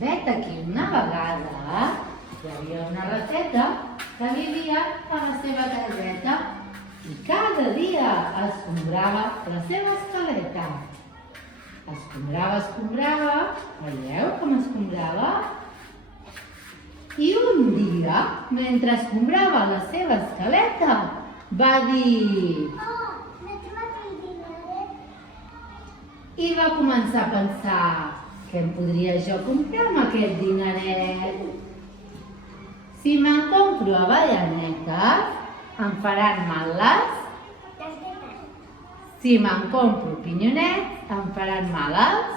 Vet aquí una vegada hi havia una rateta que vivia a la seva caseta i cada dia escombrava la seva escaleta. Escombrava, veieu com escombrava? I un dia, mentre escombrava la seva escaleta, va dir... m'he trobat el dineret. I va començar a pensar, què em podria jo comprar amb aquest dineret? Si me'n compro avellanetes, em faran mal les? Les tetes. Si me'n compro pinyonets, em faran mal els?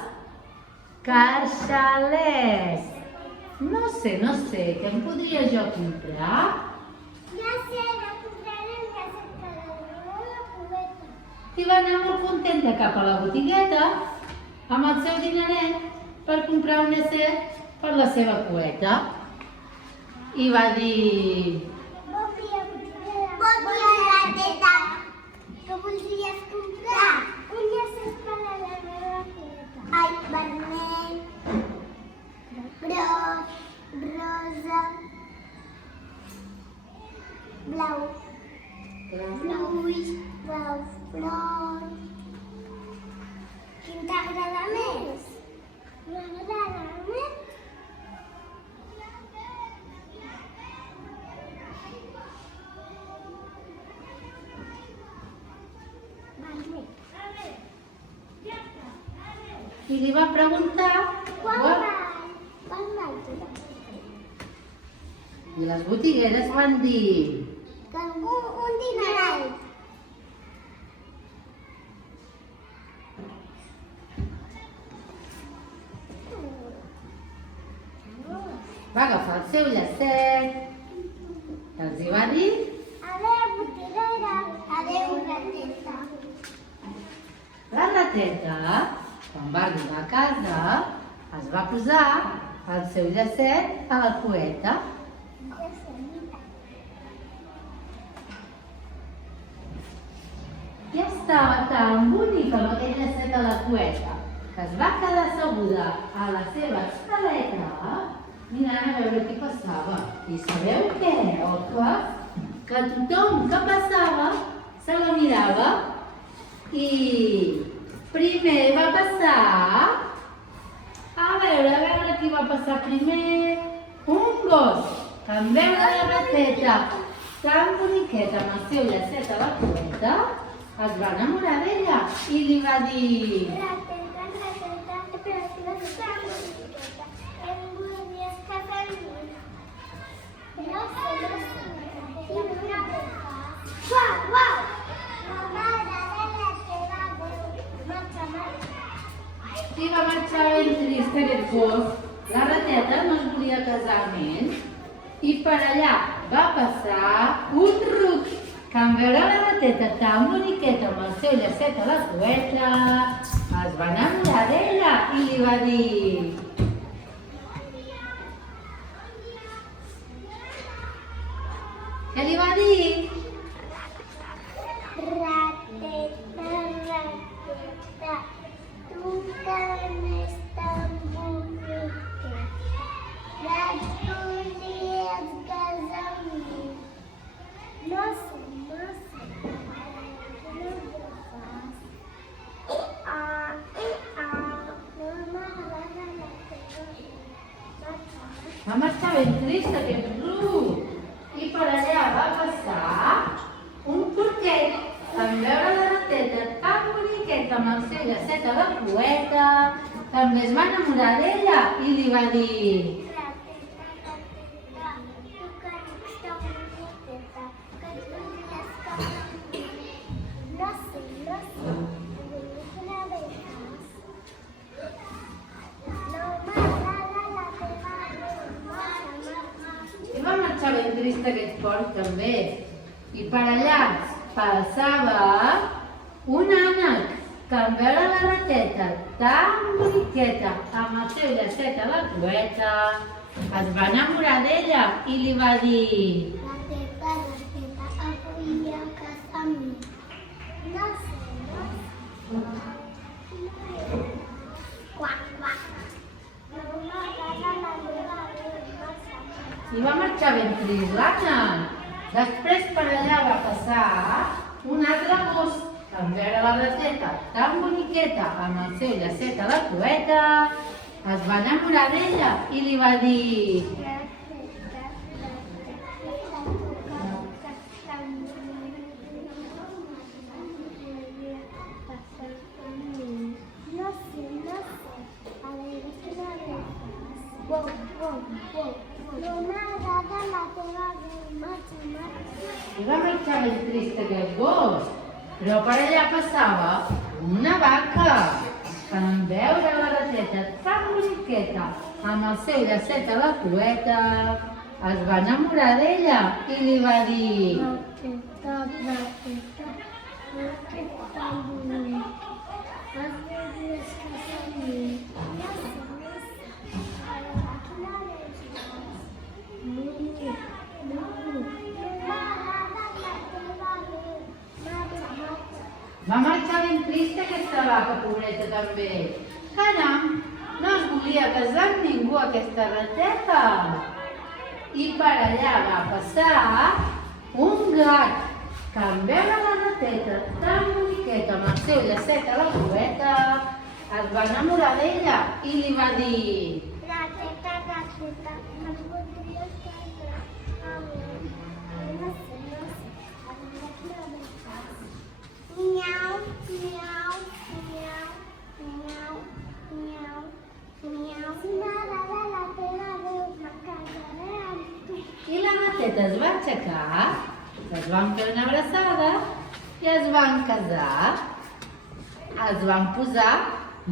Carxalers. No sé, què em podria jo comprar? Ja sé, la comprarem ja cerca de la cubeta. I va anar molt contenta cap a la botigueta amb el seu dineret per comprar un llacet per la seva cueta. I va dir... Bon dia, rateta. Què voldries comprar? Un llacet per a la meva cubeta. Ai, vermell, groc, rosa, blau, ulls, blau, flor. Quin t'agrada més? M'agrada més. I li va preguntar... Quan val tot? I les botigueres van dir... Que un dineret. Va agafar el seu llacet, els hi va dir... Adéu, botiguera. Adéu, rateta. La rateta, quan va arribar a casa, es va posar el seu llacet a la cueta. I estava tan bonic amb aquell llacet a la cueta que es va quedar asseguda a la seva escaleta mirant a veure què passava. I sabeu què, oques? Que tothom que passava se la mirava i primer va passar... A veure qui va passar primer. Un gos que en veure la rateta tan boniqueta amb el seu llacet a la cueta es va enamorar d'ella i li va dir... Rateta, però si la teva boniqueta, em voldries casar amb mi? No sé. I una vegada. Uau! M'agrada la teva veu. I va marxar ben trist aquest gos. La rateta no es volia casar amb ell. I per allà va passar un ruc que en veure la rateta tan boniqueta amb el seu llacet a la cueta es va enamorar d'ella i li va dir... Què li va dir? Rateta, tu que n'és tan bonica, ja et podries casar amb mi. No sé. No ho fas. No m'agrada la teva veu. Va marxar ben trist aquest ruc. I per allà va passar un porquet en veure la rateta tan boniqueta amb el seu llacet a la cueta, també es va enamorar d'ella i li va dir... Rateta, tu que ets tan bonica, que et voldries casar amb mi. No sé. Una vegada. No m'agrada la teva veu. I va marxar ben trist aquest porc també. I per allà passava un ànec que en veure la rateta tan boniqueta amb el seu llacet a la cueta es va enamorar d'ella i li va dir... Rateta, em voldria casar amb mi. No sé. Quac. No m'agrada i va marxar ben trist l'Anna. Després per allà va passar un altre gos que en veure la rateta tan boniqueta amb el seu llacet a la cueta es va enamorar d'ella i li va dir: no m'agrada la teva imatge. I va marxar ben trist aquest gos, però per allà passava una vaca que en veure la rateta tan boniqueta amb el seu llacet a la cueta es va enamorar d'ella i li va dir: va marxar ben trista aquesta vaca, pobreta també. Caram, no es volia casar amb ningú aquesta rateta. I per allà va passar un gat que en veure la rateta tan boniqueta amb el seu llacet a la cubeta es va enamorar d'ella i li va dir: Rateta, em voldries casar amb mi? No sé. Miau, miau, miau, miau, miau, miau. Si m'agrada la teva veu, me casaré amb tu. I la rateta es va aixecar, es van fer una abraçada i es van casar. Es van posar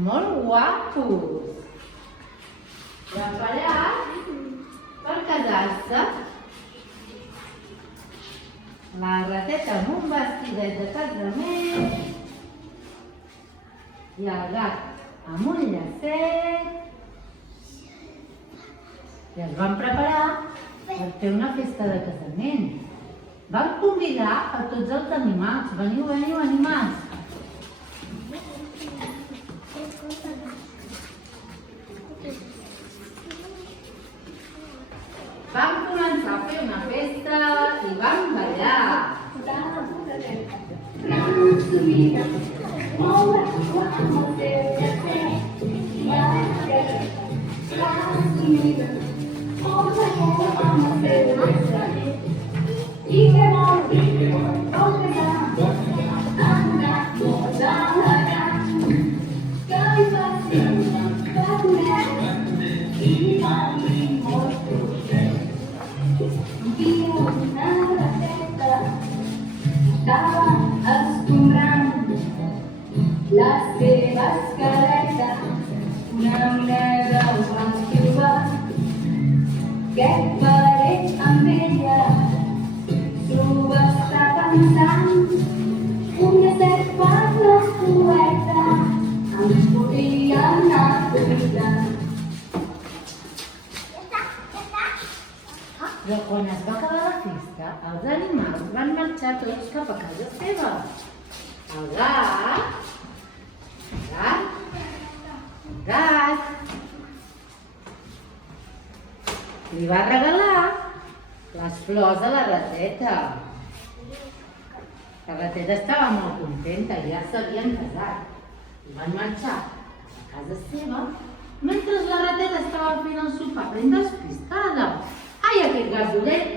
molt guapos. I aparellat per casar-se. La rateta amb un vestidet de casament i el gat amb un llacet. I es van preparar per fer una festa de casament. Van convidar a tots els animals. Veniu, veniu, animals. Vam començar a fer una festa i vam ballar. Les seves caretes, una moneda us van trobar. Què faré amb ella? S'ho està pensant. Un llacet per la cueta ens podria anar cuidant. Però quan es va acabar la festa, els animals van marxar tots cap a casa seva. El gat, li va regalar les flors a la rateta. La rateta estava molt contenta, ja s'havien casat. I van marxar a casa seva, mentre la rateta estava fent el sopar ben despistada. Ai, aquest gat dolent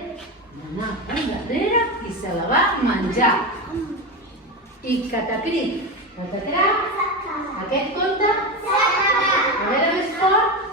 va anar per darrere i se la va menjar. I catacric, catatrac, aquest conte, a veure més fort.